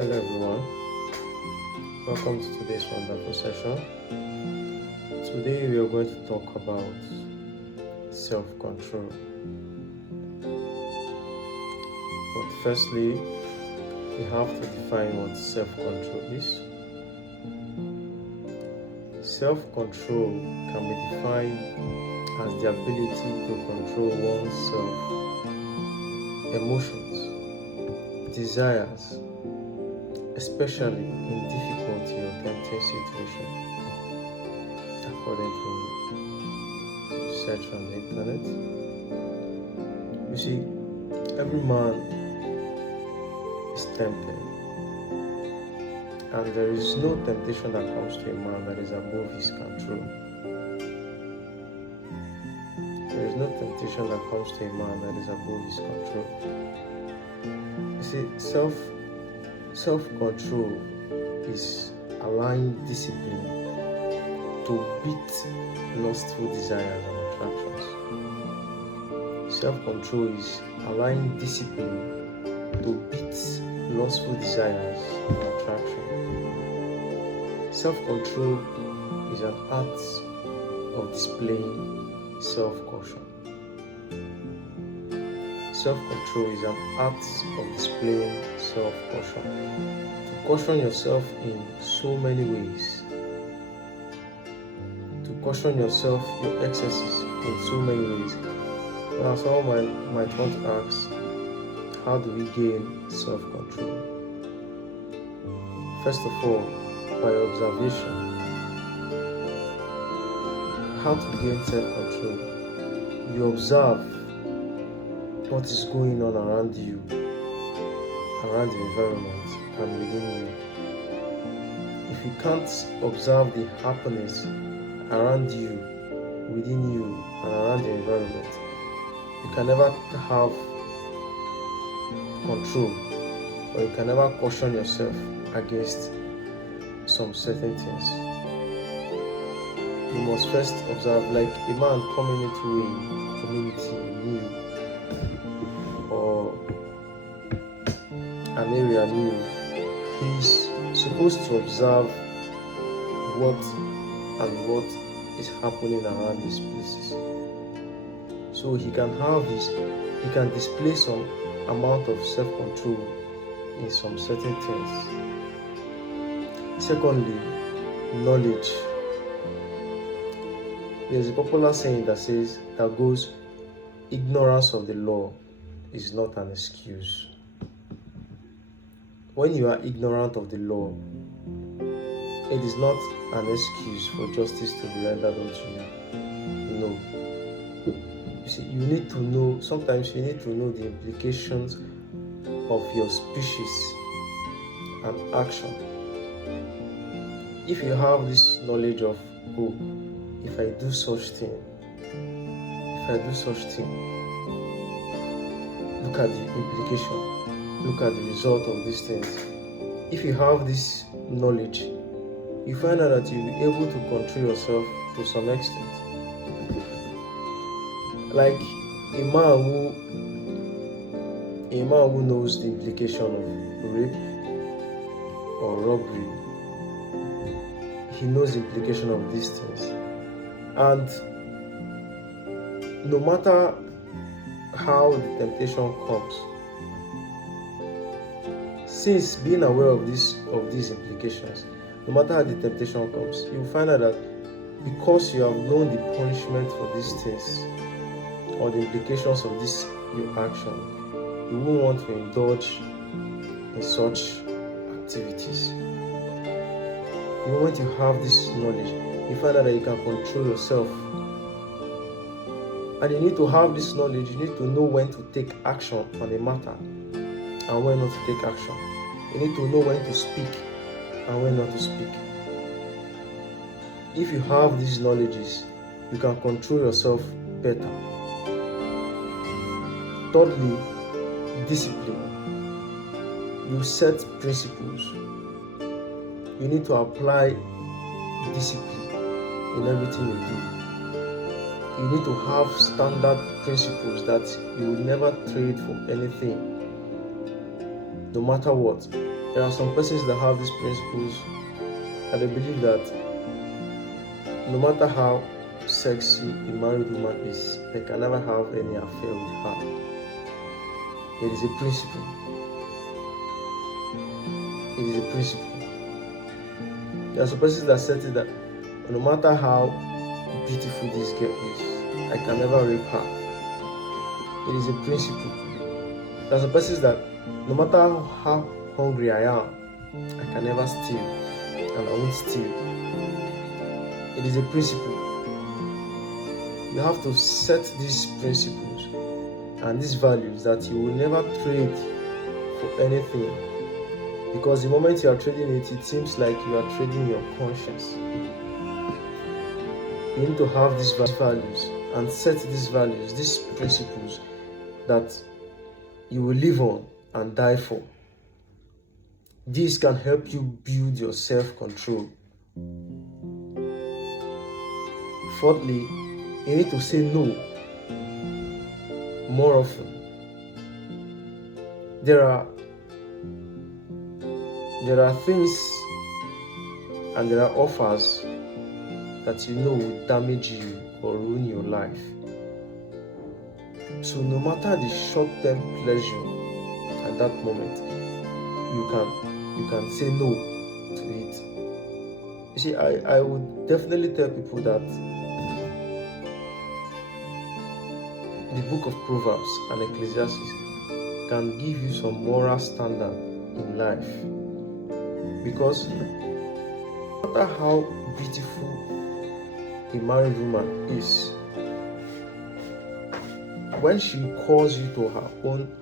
Hello everyone, welcome to today's wonderful session. Today we are going to talk about self-control. But firstly, we have to define what self-control is. Self-control can be defined as the ability to control oneself, emotions, desires, especially in difficulty or tempting situations, according to research on the internet. You see, every man is tempted, and there is no temptation that comes to a man that is above his control. There is no temptation that comes to a man that is above his control. You see, self-control is allowing discipline to beat lustful desires and attractions. Self-control is allowing discipline to beat lustful desires and attraction. Self-control is an art of displaying self-caution. Self-control is an art of displaying self-caution. To caution yourself in so many ways. To caution yourself, your excesses in so many ways. Now, someone might want to ask, how do we gain self-control? First of all, by observation. How to gain self-control? You observe what is going on around you, around the environment, and within you. If you can't observe the happiness around you, within you, and around the environment, you can never have control, or you can never caution yourself against some certain things. You must first observe, like a man coming into a community new, or an area new. He's supposed to observe what is happening around these places, so he can display some amount of self-control in some certain things. Secondly, knowledge. There's a popular saying that goes, ignorance of the law is not an excuse. When you are ignorant of the law, it is not an excuse for justice to be rendered unto you. No. You see, sometimes you need to know the implications of your species and action. If you have this knowledge of, if I do such thing, look at the implication, look at the result of these things. If you have this knowledge, you find out that you'll be able to control yourself to some extent. Like a man who knows the implication of rape or robbery, he knows the implication of these things. And no matter how the temptation comes, since being aware of these implications, no matter how the temptation comes, you will find out that because you have known the punishment for these things or the implications of this your action, you won't want to indulge in such activities. The moment you have this knowledge, you find out that you can control yourself. And you need to have this knowledge, you need to know when to take action on a matter and when not to take action. You need to know when to speak and when not to speak. If you have these knowledges, you can control yourself better. Thirdly, discipline. You set principles. You need to apply discipline in everything you do. You need to have standard principles that you will never trade for anything, no matter what. There are some persons that have these principles, and they believe that no matter how sexy a married woman is, they can never have any affair with her. It is a principle. It is a principle. There are some persons that said that no matter how beautiful this girl is, I can never rape her. It is a principle. There are some persons that no matter how hungry I am, I can never steal, and I won't steal. It is a principle. You have to set these principles and these values that you will never trade for anything. Because the moment you are trading it, it seems like you are trading your conscience. You need to have these values and set these values, these principles that you will live on and die for. This can help you build your self-control. Fourthly, you need to say no more often. There are things and there are offers that you know will damage you or ruin your life. So no matter the short-term pleasure at that moment, you can say no to it. You see, I would definitely tell people that the book of Proverbs and Ecclesiastes can give you some moral standard in life. Because no matter how beautiful a married woman is, when she calls you to her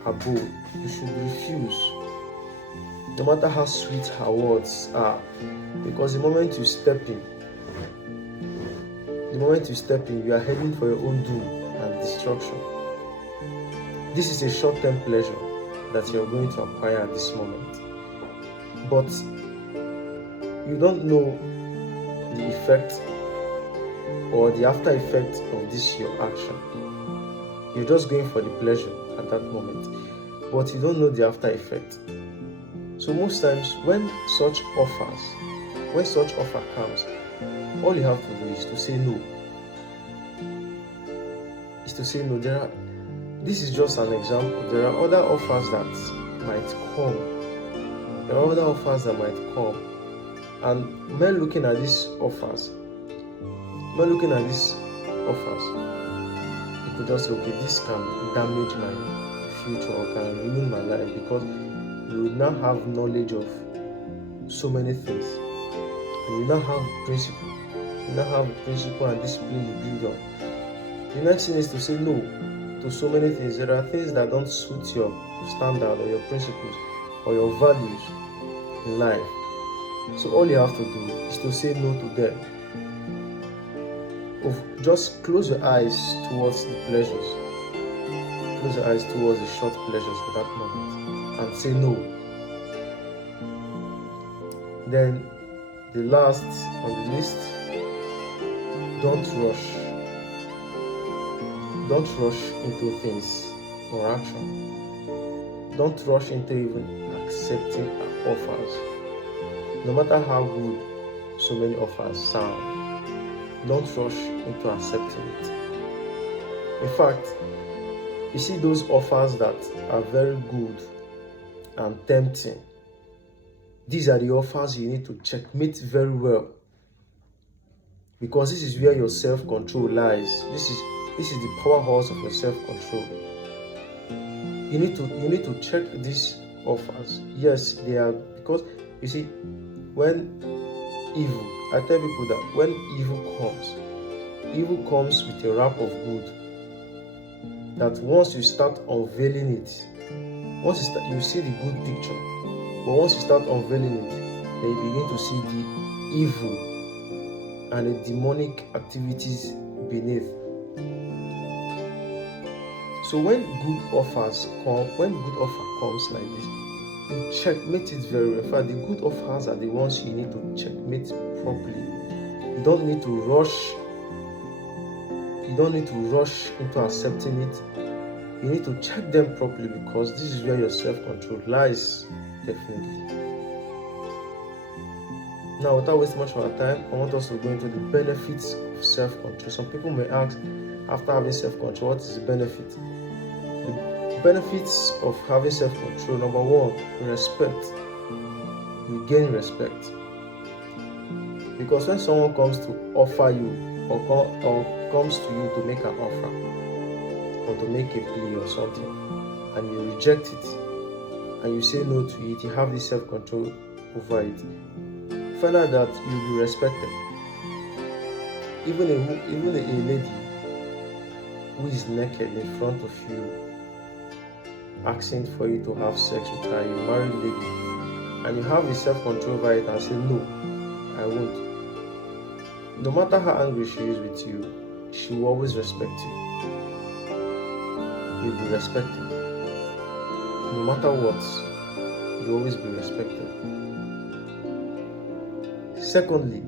abode, you should refuse. No matter how sweet her words are, because the moment you step in, you are heading for your own doom and destruction. This is a short-term pleasure that you are going to acquire at this moment, but you don't know the effect or the after effect of this your action. You're just going for the pleasure at that moment, but you don't know the after effect. So most times when such offer comes, all you have to do is to say no. This is just an example. There are other offers that might come. And men looking at these offers, you could just say, okay, this can damage my future or can ruin my life, because you will now have knowledge of so many things. And you now have principle. And discipline you build on. The next thing is to say no to so many things. There are things that don't suit your standard or your principles or your values in life. So all you have to do is to say no to them. Just close your eyes towards the pleasures. Close your eyes towards the short pleasures at that moment and say no. Then the last on the list, don't rush into things or action. Don't rush into even accepting offers. No matter how good so many offers sound, don't rush into accepting it. In fact, you see those offers that are very good and tempting. These are the offers you need to checkmate very well, because this is where your self-control lies. This is the powerhouse of your self-control. You need to check these offers. Yes, they are, because you see, when evil, I tell people that when evil comes with a wrap of good. That once you start unveiling it, you see the good picture, but once you start unveiling it, then you begin to see the evil and the demonic activities beneath. So when good offer comes like this, you checkmate it very well. In fact, the good offers are the ones you need to checkmate properly. You don't need to rush into accepting it. You need to check them properly, because this is where your self-control lies, definitely. Now, without wasting much of our time, I want us to go into the benefits of self-control. Some people may ask, after having self-control, what is the benefit? The benefits of having self-control: number one, respect. You gain respect. Because when someone comes to offer you or comes to you to make an offer or to make a plea or something, and you reject it and you say no to it, you have this self-control over it, find out that you'll be respected. Even a lady who is naked in front of you asking for you to have sex with her, a married lady, and you have the self-control over it and say, no, I won't. No matter how angry she is with you, she will always respect you. You'll be respected. No matter what, you'll always be respected. Secondly,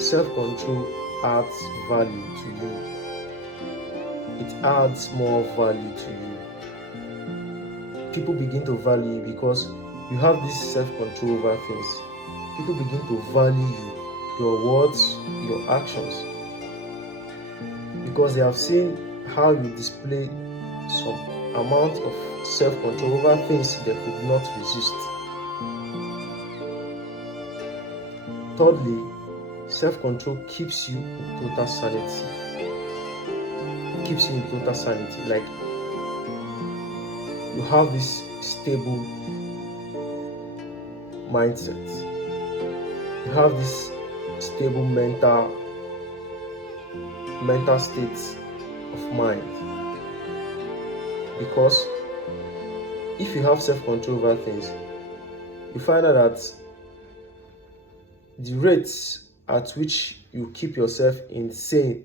self-control adds value to you. It adds more value to you. People begin to value you because you have this self-control over things. People begin to value you, your words, your actions, because they have seen how you display some amount of self-control over things they could not resist. Thirdly, self-control keeps you in total sanity. It keeps you in total sanity. Like, you have this stable mindset. You have this stable mental state of mind. Because if you have self-control over things, you find out that the rates at which you keep yourself insane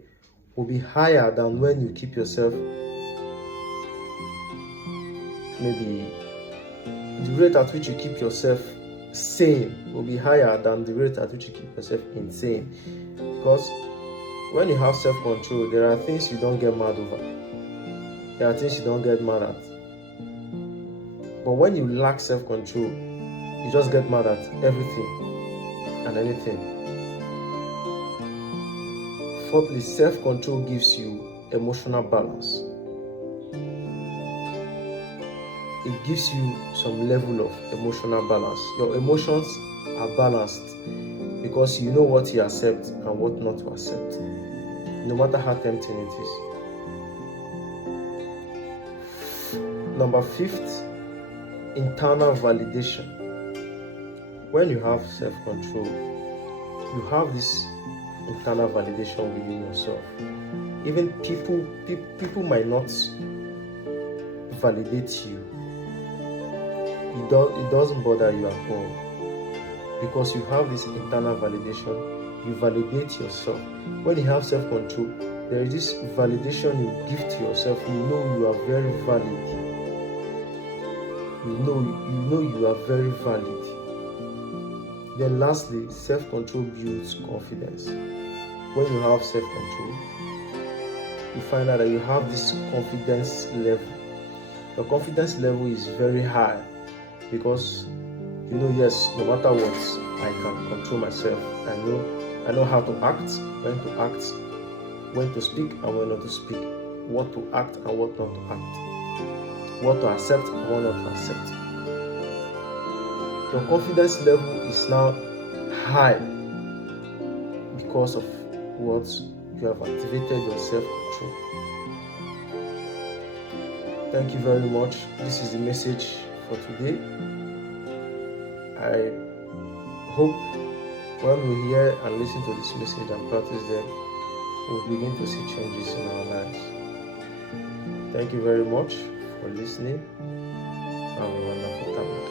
will be higher than when you keep yourself, maybe the rate at which you keep yourself sane will be higher than the rate at which you keep yourself insane. Because when you have self-control, there are things you don't get mad over. There are things you don't get mad at. But when you lack self-control, you just get mad at everything and anything. Fourthly, self-control gives you emotional balance. It gives you some level of emotional balance. Your emotions are balanced because you know what you accept and what not to accept, no matter how tempting it is. Number 5, internal validation. When you have self-control, you have this internal validation within yourself. Even people might not validate you. It doesn't bother you at all, because you have this internal validation. You validate yourself. When you have self-control, there is this validation you give to yourself. You know you are very valid. You know you are very valid. Then lastly, self-control builds confidence. When you have self-control, you find out that you have this confidence level. Your confidence level is very high because you know, yes, no matter what, I can control myself. I know how to act, when to speak and when not to speak, what to act and what not to act, what to accept and what not to accept. Your confidence level is now high because of what you have activated your self-control. Thank you very much. This is the message for today. I hope when we hear and listen to this message and practice them, we'll begin to see changes in our lives. Thank you very much for listening. Have a wonderful time.